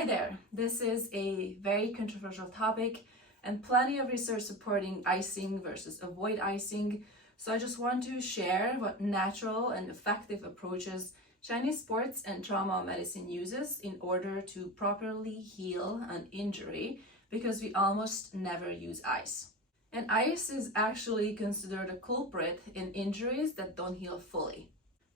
Hi there! This is a very controversial topic and plenty of research supporting icing versus avoid icing. So I just want to share what natural and effective approaches Chinese sports and trauma medicine uses in order to properly heal an injury, because we almost never use ice. And ice is actually considered a culprit in injuries that don't heal fully.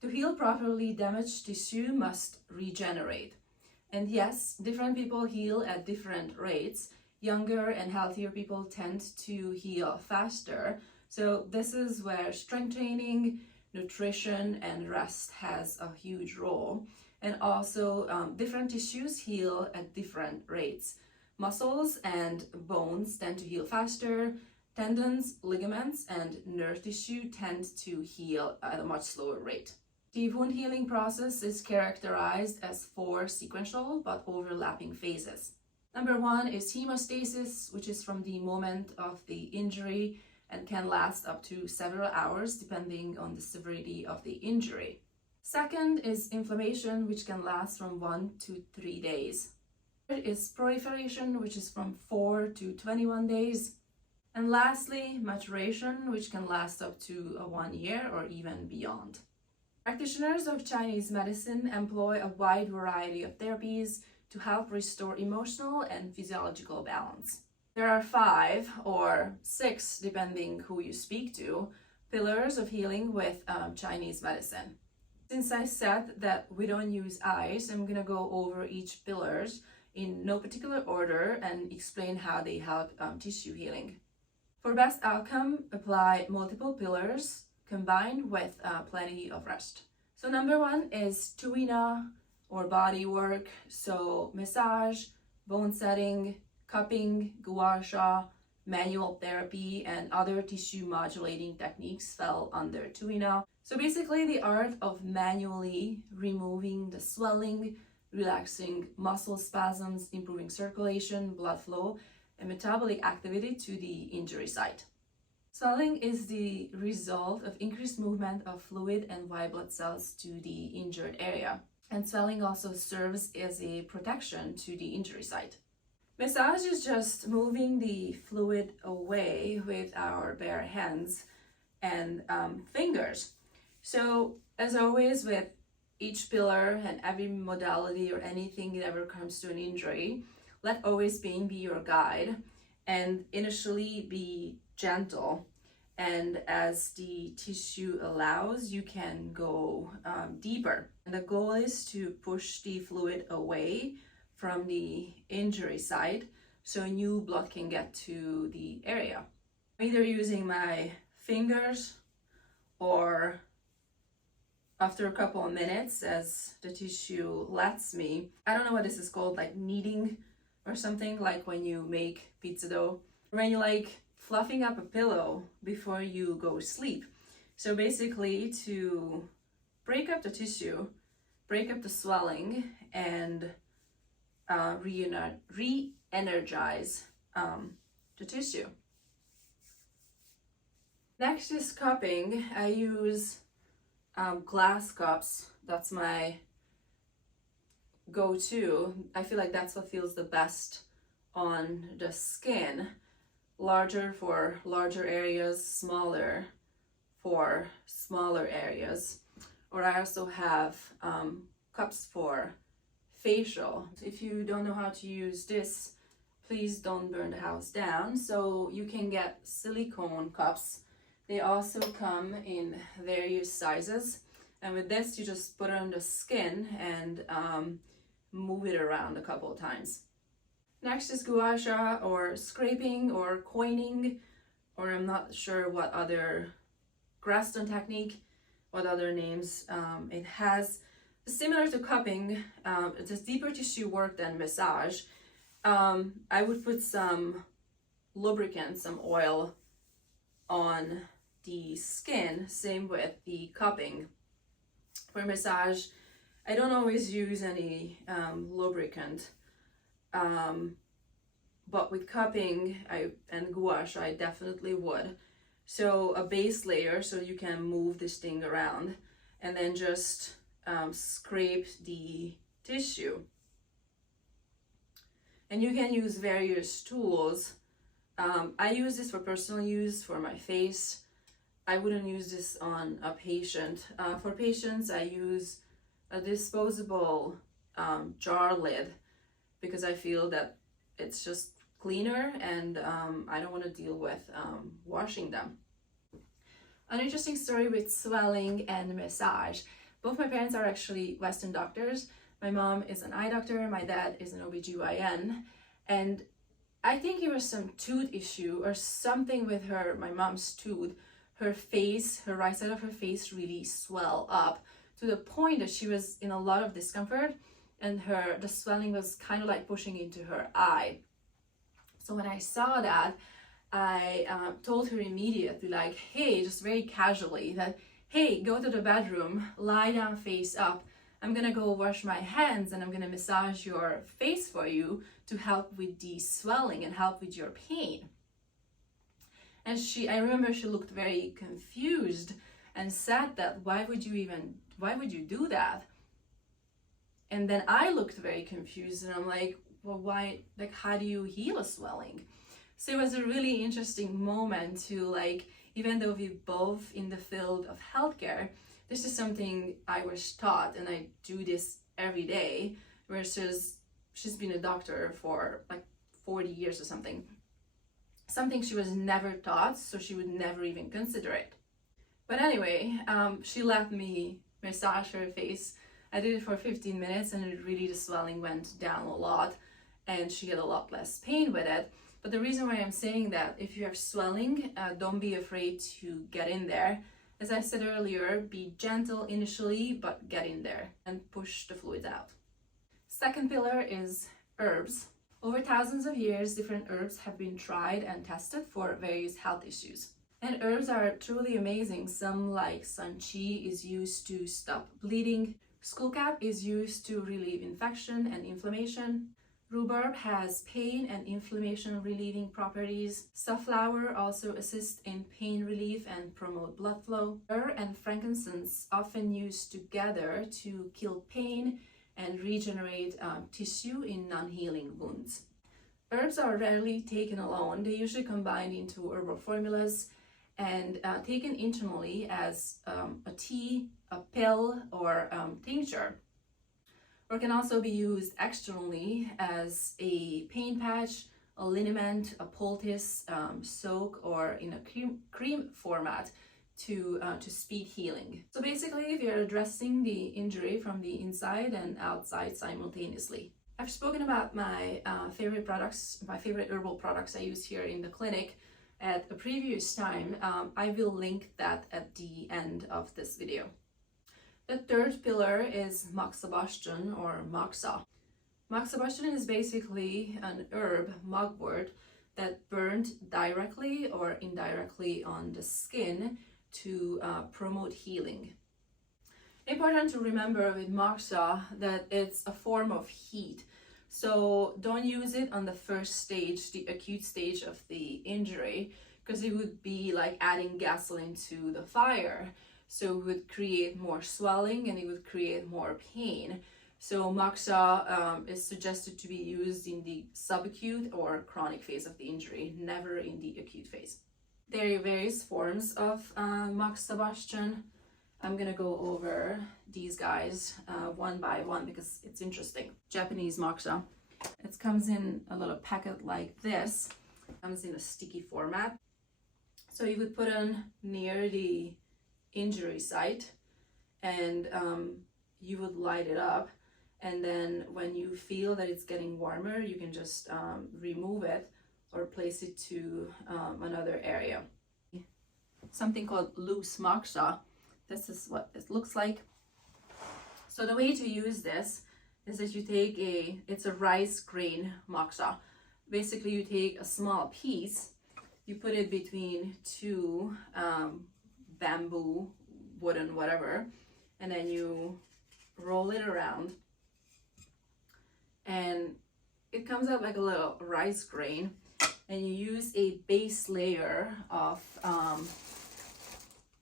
To heal properly, damaged tissue must regenerate. And yes, different people heal at different rates. Younger and healthier people tend to heal faster. So this is where strength training, nutrition, and rest has a huge role. And also different tissues heal at different rates. Muscles and bones tend to heal faster. Tendons, ligaments, and nerve tissue tend to heal at a much slower rate. The wound healing process is characterized as 4 sequential but overlapping phases. Number 1 is hemostasis, which is from the moment of the injury and can last up to several hours depending on the severity of the injury. Second is inflammation, which can last from 1 to 3 days. Third is proliferation, which is from 4 to 21 days. And lastly, maturation, which can last up to 1 year or even beyond. Practitioners of Chinese medicine employ a wide variety of therapies to help restore emotional and physiological balance. There are 5 or 6, depending who you speak to, pillars of healing with Chinese medicine. Since I said that we don't use ice, I'm going to go over each pillars in no particular order and explain how they help tissue healing. For best outcome, apply multiple pillars combined with plenty of rest. So number 1 is TuiNa, or body work. So massage, bone setting, cupping, Gua Sha, manual therapy, and other tissue modulating techniques fell under TuiNa. So basically the art of manually removing the swelling, relaxing muscle spasms, improving circulation, blood flow, and metabolic activity to the injury site. Swelling is the result of increased movement of fluid and white blood cells to the injured area. And swelling also serves as a protection to the injury site. Massage is just moving the fluid away with our bare hands and fingers. So as always with each pillar and every modality or anything that ever comes to an injury, let always pain be your guide, and initially be gentle, and as the tissue allows, you can go deeper. And the goal is to push the fluid away from the injury site so new blood can get to the area. I'm either using my fingers or after a couple of minutes as the tissue lets me. I don't know what this is called, like kneading or something, like when you make pizza dough, when you like fluffing up a pillow before you go to sleep. So basically to break up the tissue, break up the swelling, and re-energize the tissue. Next is cupping. I use glass cups. That's my go-to. I feel like that's what feels the best on the skin. Larger for larger areas, smaller for smaller areas. Or I also have cups for facial. If you don't know how to use this, please don't burn the house down. So you can get silicone cups. They also come in various sizes. And with this, you just put it on the skin and move it around a couple of times. Next is Gua Sha, or scraping or coining, or I'm not sure what other Graston technique, what other names it has. Similar to cupping, it's deeper tissue work than massage. I would put some lubricant, some oil on the skin, same with the cupping. For massage, I don't always use any lubricant, but with cupping and Gua Sha, I definitely would. So a base layer so you can move this thing around, and then just scrape the tissue. And you can use various tools. I use this for personal use for my face. I wouldn't use this on a patient. For patients, I use a disposable jar lid because I feel that it's just cleaner, and I don't want to deal with washing them. An interesting story with swelling and massage. Both my parents are actually Western doctors. My mom is an eye doctor, my dad is an OBGYN, and I think it was some tooth issue or something with my mom's tooth. Her face, her right side of her face really swelled up to the point that she was in a lot of discomfort, and the swelling was kind of like pushing into her eye. So when I saw that, I told her immediately, like, hey, just very casually, that, hey, go to the bedroom, lie down face up. I'm gonna go wash my hands and I'm gonna massage your face for you to help with the swelling and help with your pain. And I remember she looked very confused and said that, why would you do that? And then I looked very confused and I'm like, well, why, like, how do you heal a swelling? So it was a really interesting moment to, like, even though we both in the field of healthcare, this is something I was taught and I do this every day, versus she's been a doctor for like 40 years or something. Something she was never taught, so she would never even consider it. But anyway, she let me massage her face. I did it for 15 minutes and the swelling went down a lot and she had a lot less pain with it. But the reason why I'm saying that, if you have swelling, don't be afraid to get in there. As I said earlier, be gentle initially, but get in there and push the fluids out. Second pillar is herbs. Over thousands of years, different herbs have been tried and tested for various health issues. And herbs are truly amazing. Some, like sun chi, is used to stop bleeding. Skullcap is used to relieve infection and inflammation. Rhubarb has pain and inflammation relieving properties. Safflower also assists in pain relief and promote blood flow. Myrrh and frankincense often used together to kill pain and regenerate tissue in non-healing wounds. Herbs are rarely taken alone. They usually combine into herbal formulas and taken internally as a tea, a pill, or tincture. Or can also be used externally as a pain patch, a liniment, a poultice, soak, or in a cream format to speed healing. So basically, if you're addressing the injury from the inside and outside simultaneously. I've spoken about my favorite products, my favorite herbal products I use here in the clinic at a previous time. I will link that at the end of this video. The third pillar is moxibustion or moxa. Moxibustion is basically an herb, mugwort, that burned directly or indirectly on the skin to promote healing. Important to remember with moxa that it's a form of heat. So don't use it on the first stage, the acute stage of the injury, because it would be like adding gasoline to the fire. So it would create more swelling and it would create more pain. So moxa is suggested to be used in the subacute or chronic phase of the injury, never in the acute phase. There are various forms of moxibustion. I'm gonna go over these guys one by one because it's interesting. Japanese moxa. It comes in a little packet like this. It comes in a sticky format. So you would put it near the injury site and you would light it up, and then when you feel that it's getting warmer, you can just remove it or place it to another area. Something called loose moxa. This is what it looks like. So the way to use this is that you take it's a rice grain moxa. Basically you take a small piece, you put it between two bamboo, wooden, whatever, and then you roll it around and it comes out like a little rice grain, and you use a base layer of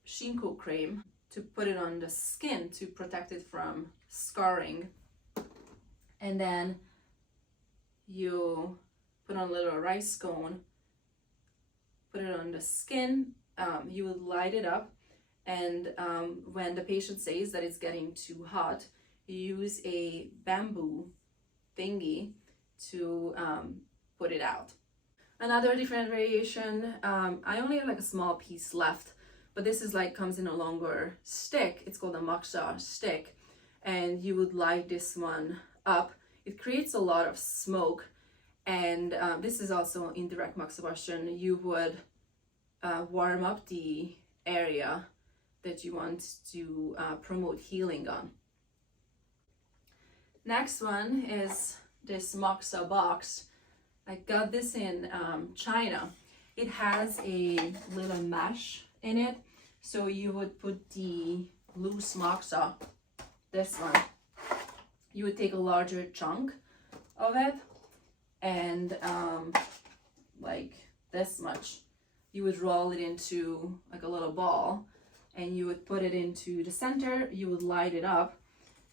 shiunko cream to put it on the skin to protect it from scarring, and then you put on a little rice cone, put it on the skin, you would light it up, and when the patient says that it's getting too hot, you use a bamboo thingy to put it out. Another different variation, I only have like a small piece left, but this is like comes in a longer stick. It's called a Moxa stick, and you would light this one up. It creates a lot of smoke, and this is also indirect moxibustion. You would warm up the area that you want to promote healing on. Next one is this Moxa box. I got this in China. It has a little mesh in it, so you would put the loose Moxa, this one. You would take a larger chunk of it, and like this much. You would roll it into like a little ball, and you would put it into the center. You would light it up,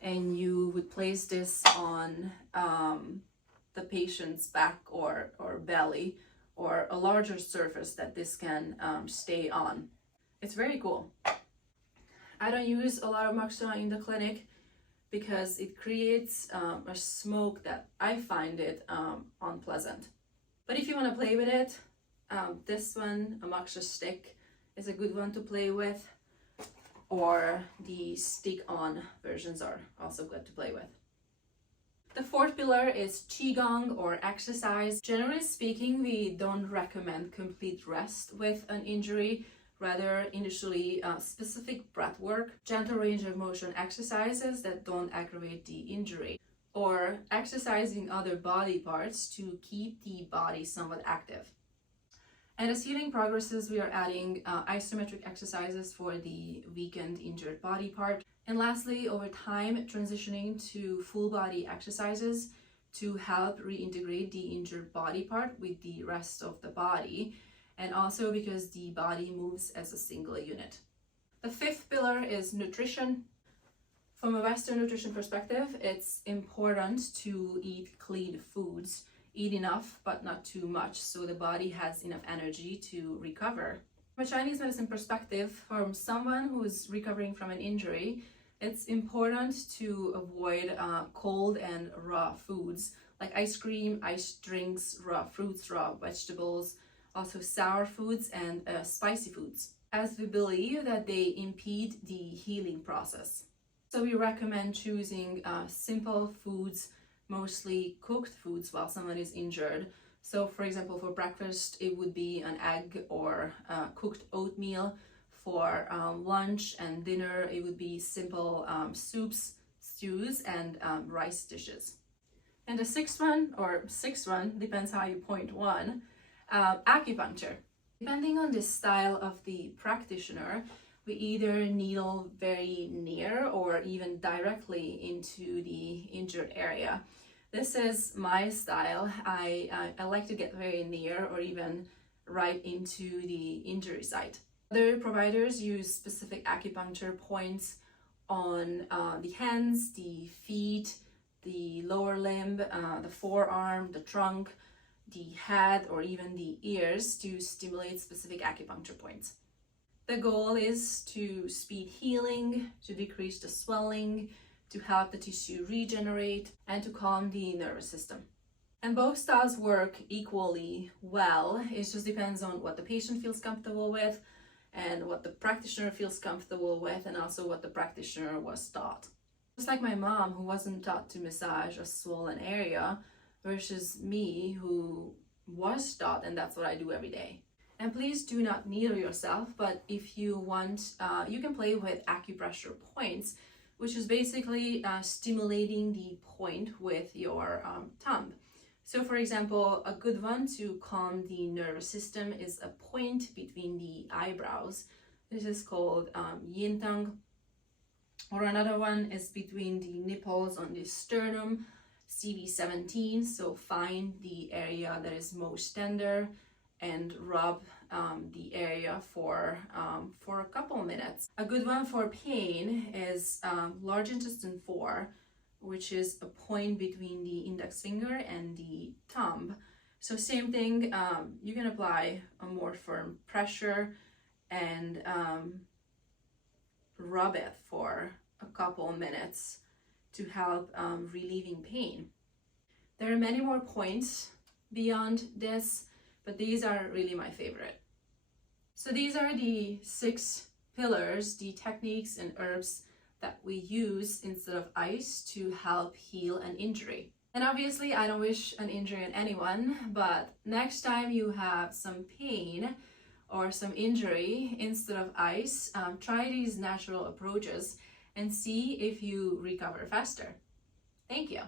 and you would place this on the patient's back or belly, or a larger surface that this can stay on. It's very cool. I don't use a lot of Moxa in the clinic because it creates a smoke that I find it unpleasant. But if you want to play with it, this one, a Moxa stick, is a good one to play with, or the stick-on versions are also good to play with. The fourth pillar is QiGong, or exercise. Generally speaking, we don't recommend complete rest with an injury, rather initially specific breath work, gentle range of motion exercises that don't aggravate the injury, or exercising other body parts to keep the body somewhat active. And as healing progresses, we are adding isometric exercises for the weakened, injured body part. And lastly, over time, transitioning to full body exercises to help reintegrate the injured body part with the rest of the body, and also because the body moves as a single unit. The fifth pillar is nutrition. From a Western nutrition perspective, it's important to eat clean foods. Eat enough, but not too much, so the body has enough energy to recover. From a Chinese medicine perspective, from someone who is recovering from an injury, it's important to avoid cold and raw foods like ice cream, iced drinks, raw fruits, raw vegetables, also sour foods and spicy foods, as we believe that they impede the healing process. So we recommend choosing simple foods, mostly cooked foods while someone is injured. So for example, for breakfast, it would be an egg or cooked oatmeal. For lunch and dinner, it would be simple soups, stews, and rice dishes. And the sixth one, depends how you point one, acupuncture. Depending on the style of the practitioner, we either needle very near or even directly into the injured area. This is my style. I like to get very near or even right into the injury site. Other providers use specific acupuncture points on the hands, the feet, the lower limb, the forearm, the trunk, the head, or even the ears to stimulate specific acupuncture points. The goal is to speed healing, to decrease the swelling, to help the tissue regenerate, and to calm the nervous system. And both styles work equally well. It just depends on what the patient feels comfortable with and what the practitioner feels comfortable with, and also what the practitioner was taught. Just like my mom, who wasn't taught to massage a swollen area, versus me, who was taught, and that's what I do every day. And please do not needle yourself, but if you want, you can play with acupressure points, which is basically stimulating the point with your thumb. So for example, a good one to calm the nervous system is a point between the eyebrows. This is called yin tongue. Or another one is between the nipples on the sternum, CV17. So find the area that is most tender and rub the area for a couple minutes. A good one for pain is large intestine 4, which is a point between the index finger and the thumb. So same thing, you can apply a more firm pressure and rub it for a couple minutes to help relieving pain. There are many more points beyond this, but these are really my favorite. So these are the 6 pillars, the techniques and herbs that we use instead of ice to help heal an injury. And obviously I don't wish an injury on anyone, but next time you have some pain or some injury, instead of ice, try these natural approaches and see if you recover faster. Thank you.